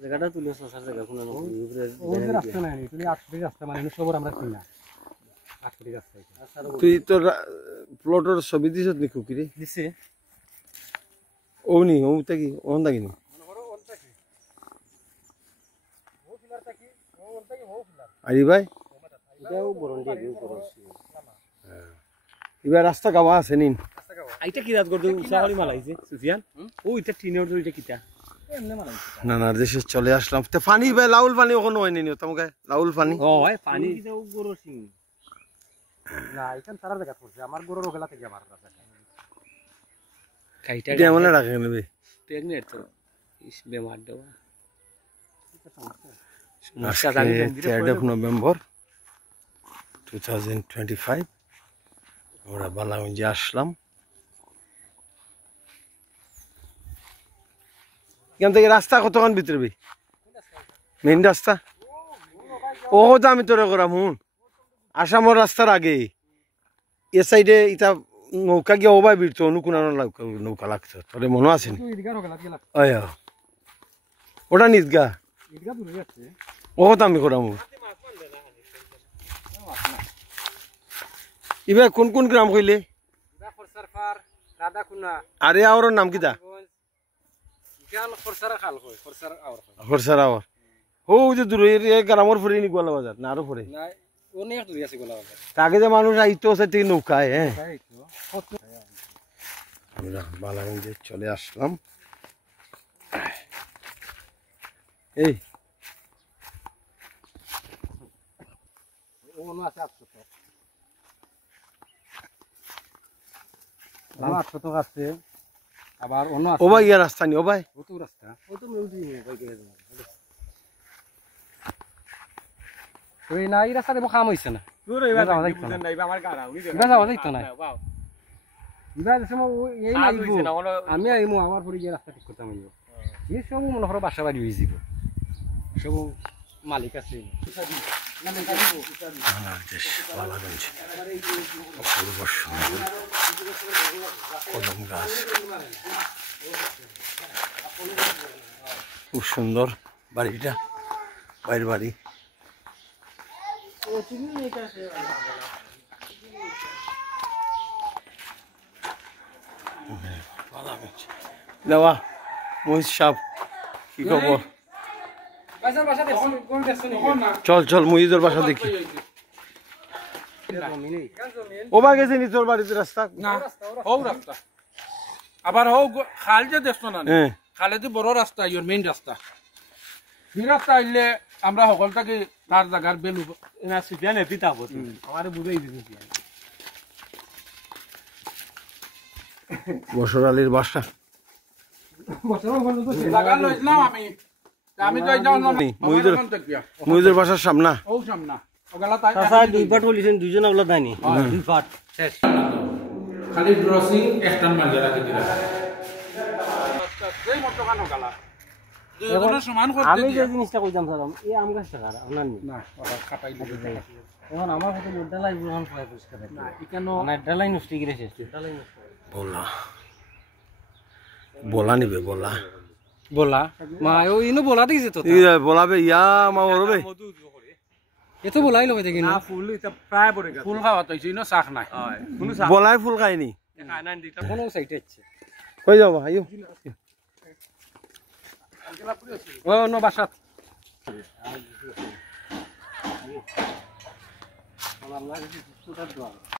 জায়গাটা তুলে সসার জায়গা কোন রাস্তা নাই তুমি 8 রাস্তা মানে সবর আমরা চিনি না 8 রাস্তা তুই তো প্লটের ছবি দিছ নি কুকিরে দিছে ওনি ওটা কি ওন দাগি নি আরি ভাই এটাও বরণ দিয়ে দিও করছি এবার রাস্তা গাওয়া আছে নিন আইটা কি রাত করতে উসাহরি মালাইছে সুফিয়ান ও এটা টিনের দড়িটা কিটা এমনে মালাইছে না না দেশে চলে আসলাম তে পানি ভাই লাউল পানি ওখানে হয়নি নি তোমাকে লাউল পানি ও ভাই পানি কিটা ও গরো সিং না এখান তারা জায়গা পড়ছে আমার গরুর ওগলা থেকে আমার রাস্তা খাইটা এটা মনে রাখে নেবে প্রেগনেন্ট তো ইস বেমার দেওয়া আজকে 3rd of November 2025 আমরা বালাগঞ্জে আসলাম এখান থেকে রাস্তা কতক্ষণ ভিতরে মেইন রাস্তা ও তো আমি তোরে করাম হুন আসামর রাস্তার আগে এ সাইডে এটা নৌকা গিয়ে ওবাই বিরতো অনুকুনানো নৌকা লাগতো তোরে মনে আছে নি ওটা নিদগা ও তো আমি করাম ইবা কোন কোন গ্রাম কইলে আরে আর নাম কিতা খরসার আওয়ার ও যে দূর গ্রামের পরে নি গোলা বাজার না আরো পরে আগে যে মানুষ আইতো সে থেকে নৌকায় হ্যাঁ আমরা বালাগঞ্জে চলে আসলাম এই আছে আবার অন্য ও ভাই ইয়া রাস্তা নি ও ভাই কত রাস্তা ও তো মিউজি ভাই কে ওই না এই রাস্তা দেবো কাম হইছে না দূর হইবা নাইবা আমার গাড়া উনি ইবা যাওয়া যাইতো না বাও ইবা সময় এই নাইবো আমি আইমু আমার পরে গিয়ে রাস্তা ঠিক করতাম আইবো এই সব মনে করো বাসা বাড়ি হয়ে যাব সব মালিক আছে বাংলাদেশ বালাগঞ্জ অপূর্ব সুন্দর কদম গাছ খুব সুন্দর বাড়িটা বাইরের বাড়ি দেওয়া মহিষ সাপ কি খবর চল চল মহিষের বাসা দেখি ও বা গেছে নি তোর বাড়িতে রাস্তা না হও রাস্তা আবার হও খাল যে দেখছো না হ্যাঁ খালে যে বড় রাস্তা ইয়োর মেইন রাস্তা এই রাস্তা আইলে আমরা সকলটাকে তার জায়গার বেলু না সুফিয়ান এপিতা হতো আমারে বুঝাই দিছি বসর আলীর বাসা জায়গা লইলাম আমি আমি তো যাও না মহিষের বাসার সামনা ও সামনা ওগলা তাই চাচা দুই পাট হলিছেন দুইজন ওগুলা দাইনি দুই পাট শেষ খালি ড্রসিং একটা মারিয়া রাখি দিলা এই মত কানো গালা দুইজনে সমান করতে আমি যে জিনিসটা কইতাম স্যার এই আম গাছটা কার আপনার নি না ওরা কাটাই দিবে এখন আমার হাতে মোডালাই বুঝান পায় পরিষ্কার না এখানে না ডালাই নষ্ট করে শেষ ডালাই নষ্ট বলা বলা নিবে বলা বলা মা ও ইনো বলা দিছে তো বলাবে ইয়া মা বলবে এত বলাই লবে দেখি না ফুল এটা প্রায় পড়ে গেছে ফুল খাওয়া তো ইনো শাক নাই কোনো বলাই ফুল খায়নি খায় না দিতা কোন সাইডে আছে কই যাবো আইও ও নো বাসাত আমার লাগে সুতার দোয়া